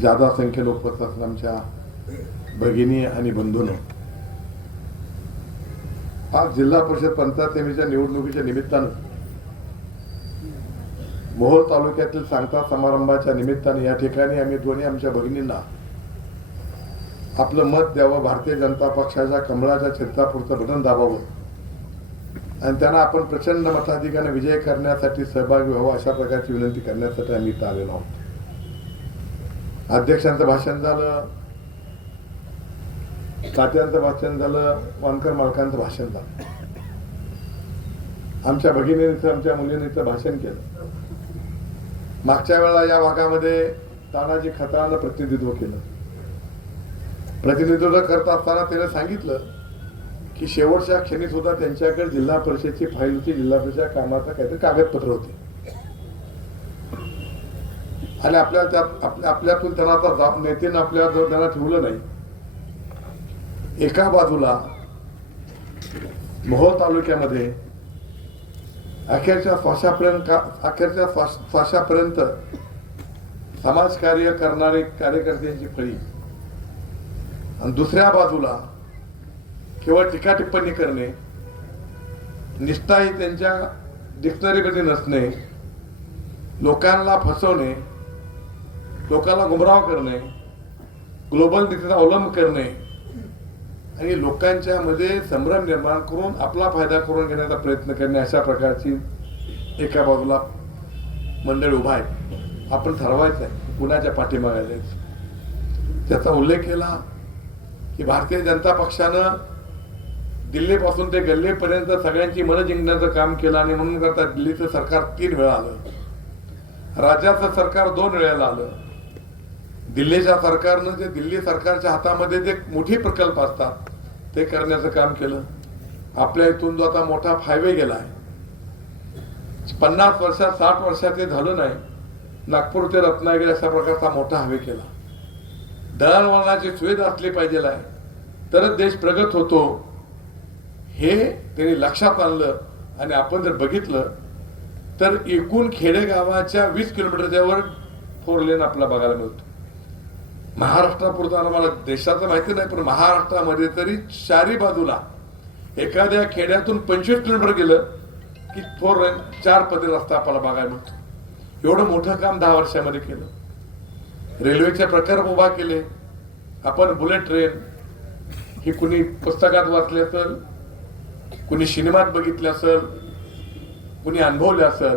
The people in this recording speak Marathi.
ज्यादा संख्येने उपस्थित असलेल्या आमच्या भगिनी आणि बंधूंनो, आज जिल्हा परिषद पंचायत समितीच्या निवडणुकीच्या निमित्तानं मोहोळ तालुक्यातील सांगता समारंभाच्या निमित्ताने या ठिकाणी आम्ही दोन्ही आमच्या भगिनींना आपलं मत द्यावं, भारतीय जनता पक्षाच्या कमळाच्या चित्रापुरतं बटन दाबावं आणि त्यांना आपण प्रचंड मताधिक्याने विजय करण्यासाठी सहभागी व्हावं अशा प्रकारची विनंती करण्यासाठी आम्ही इथं आलेलो आहोत. अध्यक्षांचं भाषण झालं, तात्यांचं भाषण झालं, वानकर मालकांचं भाषण झालं, आमच्या भगिनींचं आमच्या मुलींचं भाषण केलं. मागच्या वेळेला या भागामध्ये तानाजी खताळानं प्रतिनिधित्व केलं. प्रतिनिधित्व करत असताना त्याने सांगितलं की शेवटच्या क्षणी सुद्धा त्यांच्याकडे जिल्हा परिषदेची फाईल होती, जिल्हा परिषद कामाचं काहीतरी कागदपत्र होते आणि आपल्यातून त्यांना आता नेत्यानं आपल्याजवळ त्यांना ठेवलं नाही. एका बाजूला मोहोळ तालुक्यामध्ये अखेरच्या श्वासापर्यंत समाजकार्य करणारे कार्यकर्त्यांची फळी आणि दुसऱ्या बाजूला केवळ टीका टिप्पणी करणे, निष्ठाही त्यांच्या डिक्शनरीमध्ये नसणे, लोकांना फसवणे, लोकांना गुमराह करणे, ग्लोबल नीतीचा अवलंब करणे आणि लोकांच्या मध्ये संभ्रम निर्माण करून आपला फायदा करून घेण्याचा प्रयत्न करणे, अशा प्रकारची एका बाजूला मंडळ उभा आहे. आपण ठरवायचं आहे कुणाच्या पाठीमागे जायचं. त्याचा उल्लेख केला की भारतीय जनता पक्षानं दिल्लीपासून ते गल्लीपर्यंत सगळ्यांची मन जिंकण्याचं काम केलं आणि म्हणून करता दिल्लीचं सरकार 3 वेळा आलं, राज्याचं सरकार 2 वेळेला आलं. दिल्लीच्या सरकारनं जे दिल्ली सरकारच्या हातामध्ये जे मोठी प्रकल्प असतात ते करण्याचं काम केलं. आपल्या इथून जो आता मोठा हायवे गेलाय, 50 वर्षात 60 वर्षात ते झालं नाही. नागपूर ते रत्नागिरी अशा प्रकारचा मोठा हायवे केला. दळणवळणाची सुविधा असली पाहिजे तरच देश प्रगत होतो, हे त्यांनी लक्षात आणलं. आणि आपण जर बघितलं तर एकूण खेडेगावाच्या 20 किलोमीटरच्या वर 4 लेन आपल्याला बघायला मिळतो. महाराष्ट्रापुरता मला देशाचं माहिती नाही, पण महाराष्ट्रामध्ये तरी चारी बाजूला एखाद्या खेड्यातून 25 किलोमीटर गेलं की 4 लेन 4 पदरी रस्ता आपल्याला बघायला मिळतो. एवढं मोठं काम 10 वर्षामध्ये केलं. रेल्वेचे प्रकल्प उभा केले आपण. बुलेट ट्रेन ही कुणी पुस्तकात वाचले असेल, कुणी सिनेमात बघितले असेल, कुणी अनुभवले असेल.